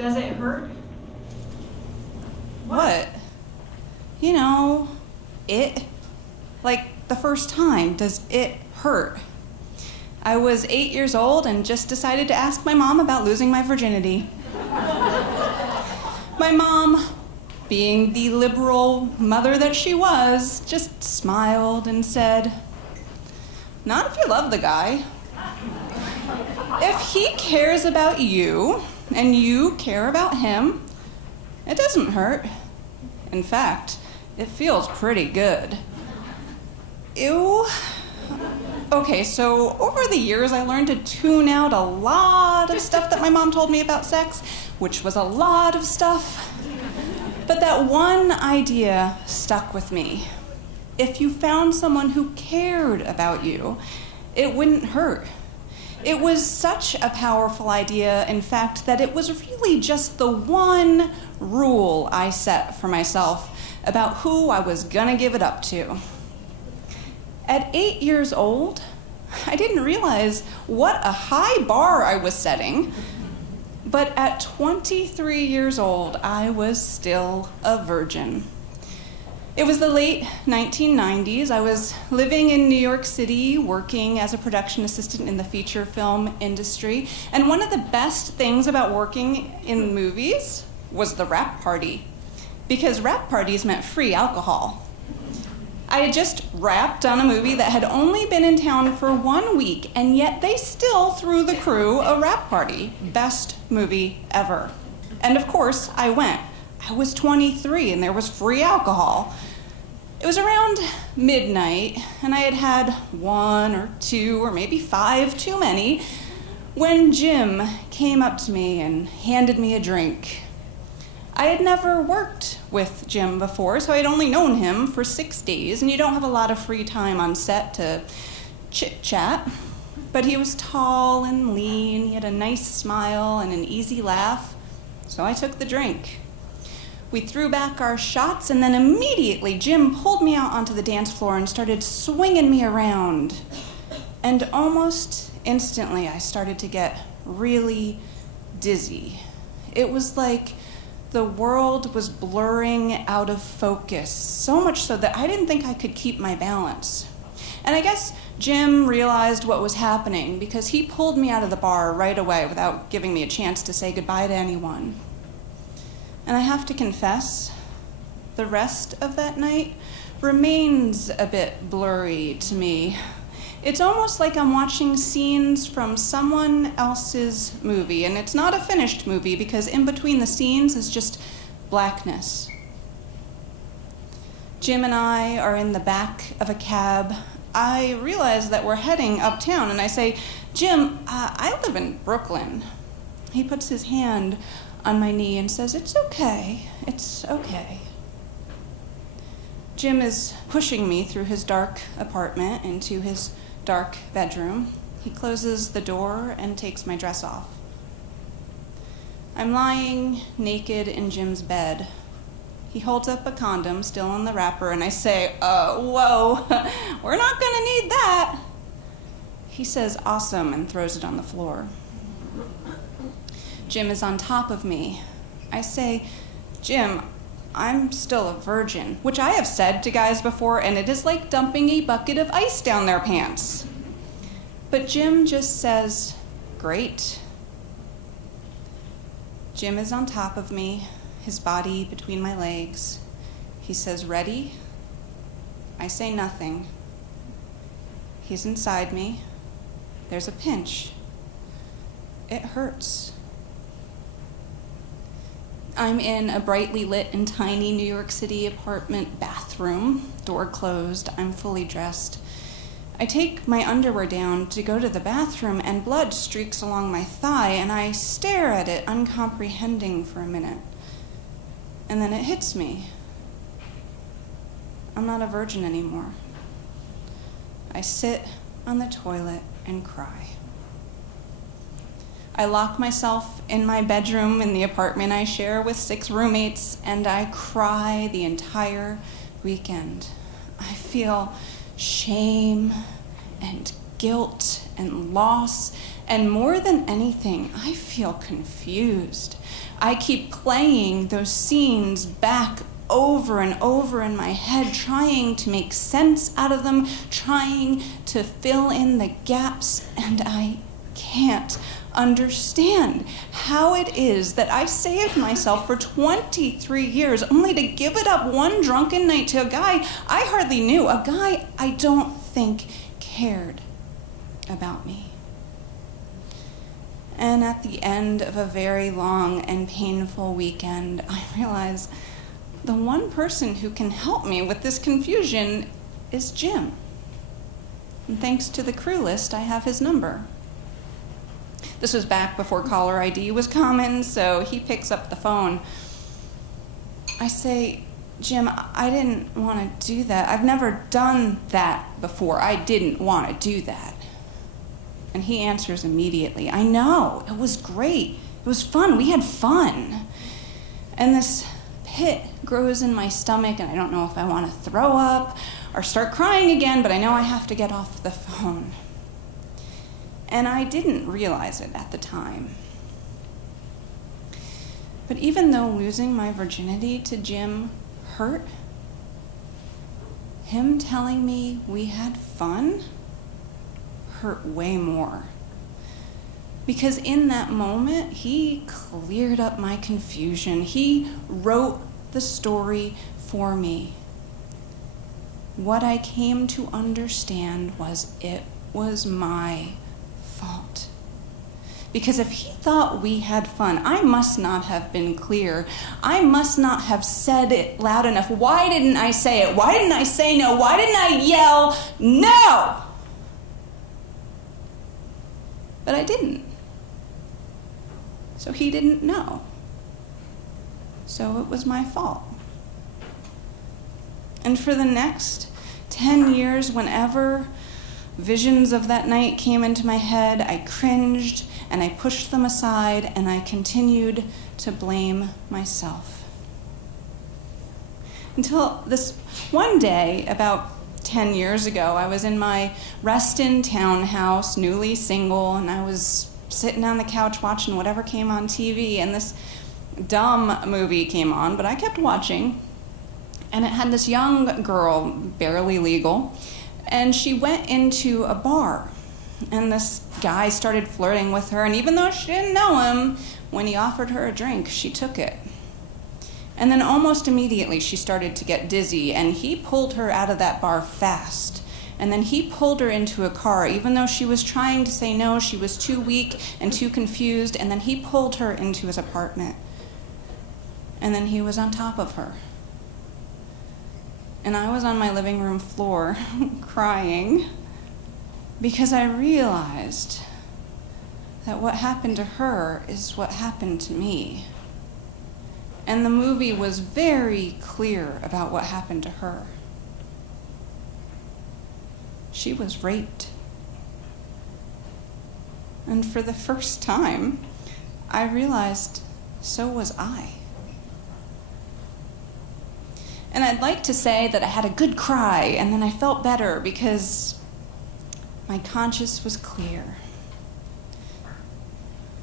Does it hurt? What? You know, it. Like the first time, does it hurt? I was 8 years old and just decided to ask my mom about losing my virginity. My mom, being the liberal mother that she was, just smiled and said, "Not if you love the guy. If he cares about you and you care about him, it doesn't hurt. In fact, it feels pretty good." Ew. Okay, so over the years, I learned to tune out a lot of stuff that my mom told me about sex, which was a lot of stuff. But that one idea stuck with me. If you found someone who cared about you, it wouldn't hurt. It was such a powerful idea, in fact, that it was really just the one rule I set for myself about who I was gonna give it up to. At 8 years old, I didn't realize what a high bar I was setting. But at 23 years old, I was still a virgin. It was the late 1990s. I was living in New York City, working as a production assistant in the feature film industry. And one of the best things about working in movies was the wrap party, because wrap parties meant free alcohol. I had just wrapped on a movie that had only been in town for 1 week, and yet they still threw the crew a wrap party. Best movie ever. And of course, I went. I was 23 and there was free alcohol. It was around midnight, and I had had 1 or 2 or maybe 5 too many, when Jim came up to me and handed me a drink. I had never worked with Jim before, so I had only known him for 6 days, and you don't have a lot of free time on set to chit-chat. But he was tall and lean, he had a nice smile and an easy laugh, so I took the drink. We threw back our shots, and then immediately Jim pulled me out onto the dance floor and started swinging me around. And almost instantly, I started to get really dizzy. It was like the world was blurring out of focus, so much so that I didn't think I could keep my balance. And I guess Jim realized what was happening, because he pulled me out of the bar right away without giving me a chance to say goodbye to anyone. And I have to confess, the rest of that night remains a bit blurry to me. It's almost like I'm watching scenes from someone else's movie, and it's not a finished movie because in between the scenes is just blackness. Jim and I are in the back of a cab. I realize that we're heading uptown, and I say, "Jim, I live in Brooklyn." He puts his hand on my knee and says, "It's okay, it's okay." Jim is pushing me through his dark apartment into his dark bedroom. He closes the door and takes my dress off. I'm lying naked in Jim's bed. He holds up a condom still in the wrapper, and I say, "Whoa, we're not gonna need that." He says, "Awesome," and throws it on the floor. Jim is on top of me. I say, "Jim, I'm still a virgin," which I have said to guys before, and it is like dumping a bucket of ice down their pants. But Jim just says, "Great." Jim is on top of me, his body between my legs. He says, "Ready?" I say nothing. He's inside me. There's a pinch. It hurts. I'm in a brightly lit and tiny New York City apartment bathroom, door closed. I'm fully dressed. I take my underwear down to go to the bathroom, and blood streaks along my thigh, and I stare at it, uncomprehending for a minute. And then it hits me. I'm not a virgin anymore. I sit on the toilet and cry. I lock myself in my bedroom in the apartment I share with 6 roommates, and I cry the entire weekend. I feel shame and guilt and loss, and more than anything, I feel confused. I keep playing those scenes back over and over in my head, trying to make sense out of them, trying to fill in the gaps, and I can't understand how it is that I saved myself for 23 years only to give it up one drunken night to a guy I hardly knew, a guy I don't think cared about me. And at the end of a very long and painful weekend, I realize the one person who can help me with this confusion is Jim. And thanks to the crew list, I have his number. This was back before caller ID was common, so he picks up the phone. I say, Jim, I didn't want to do that. I've never done that before. I didn't want to do that. And he answers immediately, I know, it was great. It was fun. We had fun. And this pit grows in my stomach, and I don't know if I want to throw up or start crying again, but I know I have to get off the phone. And I didn't realize it at the time. But even though losing my virginity to Jim hurt, him telling me we had fun hurt way more. Because in that moment, he cleared up my confusion. He wrote the story for me. What I came to understand was it was my fault. Because if he thought we had fun, I must not have been clear. I must not have said it loud enough. Why didn't I say it? Why didn't I say no? Why didn't I yell no? But I didn't. So he didn't know. So it was my fault. And for the next 10 years, whenever visions of that night came into my head, I cringed and I pushed them aside and I continued to blame myself. Until this one day, about 10 years ago, I was in my Reston townhouse, newly single, and I was sitting on the couch watching whatever came on TV, and this dumb movie came on, but I kept watching, and it had this young girl, barely legal, and she went into a bar, and this guy started flirting with her, and even though she didn't know him, when he offered her a drink, she took it. And then almost immediately she started to get dizzy, and he pulled her out of that bar fast. And then he pulled her into a car, even though she was trying to say no, she was too weak and too confused, and then he pulled her into his apartment. And then he was on top of her. And I was on my living room floor crying because I realized that what happened to her is what happened to me. And the movie was very clear about what happened to her. She was raped. And for the first time, I realized so was I. And I'd like to say that I had a good cry and then I felt better because my conscience was clear.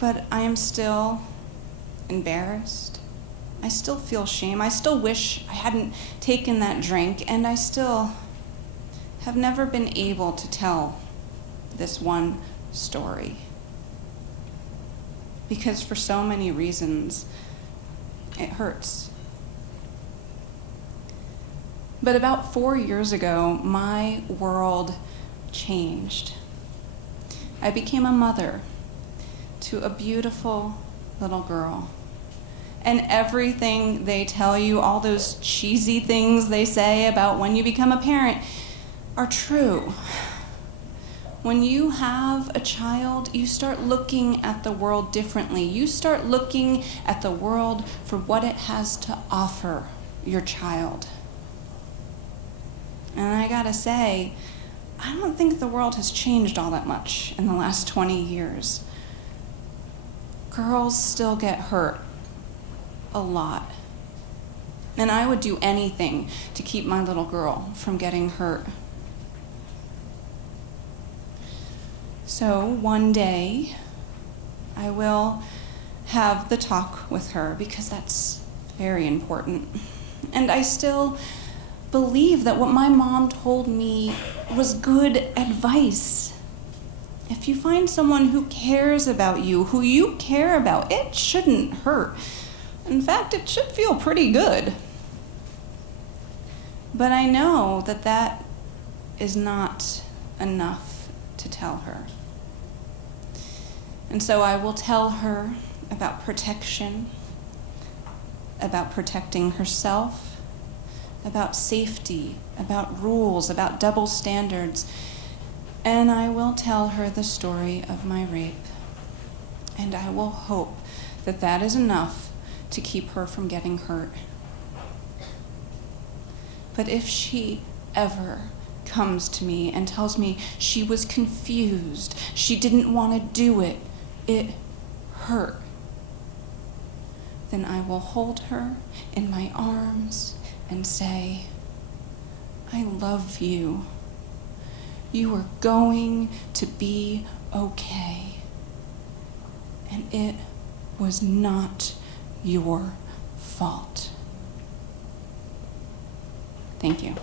But I am still embarrassed. I still feel shame. I still wish I hadn't taken that drink, and I still have never been able to tell this one story. Because for so many reasons, it hurts. But about 4 years ago, my world changed. I became a mother to a beautiful little girl. And everything they tell you, all those cheesy things they say about when you become a parent, are true. When you have a child, you start looking at the world differently. You start looking at the world for what it has to offer your child. And I gotta say, I don't think the world has changed all that much in the last 20 years. Girls still get hurt a lot. And I would do anything to keep my little girl from getting hurt. So one day, I will have the talk with her because that's very important. And I still believe that what my mom told me was good advice. If you find someone who cares about you, who you care about, it shouldn't hurt. In fact, it should feel pretty good. But I know that that is not enough to tell her. And so I will tell her about protection, about protecting herself, about safety, about rules, about double standards. And I will tell her the story of my rape. And I will hope that that is enough to keep her from getting hurt. But if she ever comes to me and tells me she was confused, she didn't want to do it, it hurt, then I will hold her in my arms and say, I love you. You are going to be okay. And it was not your fault. Thank you.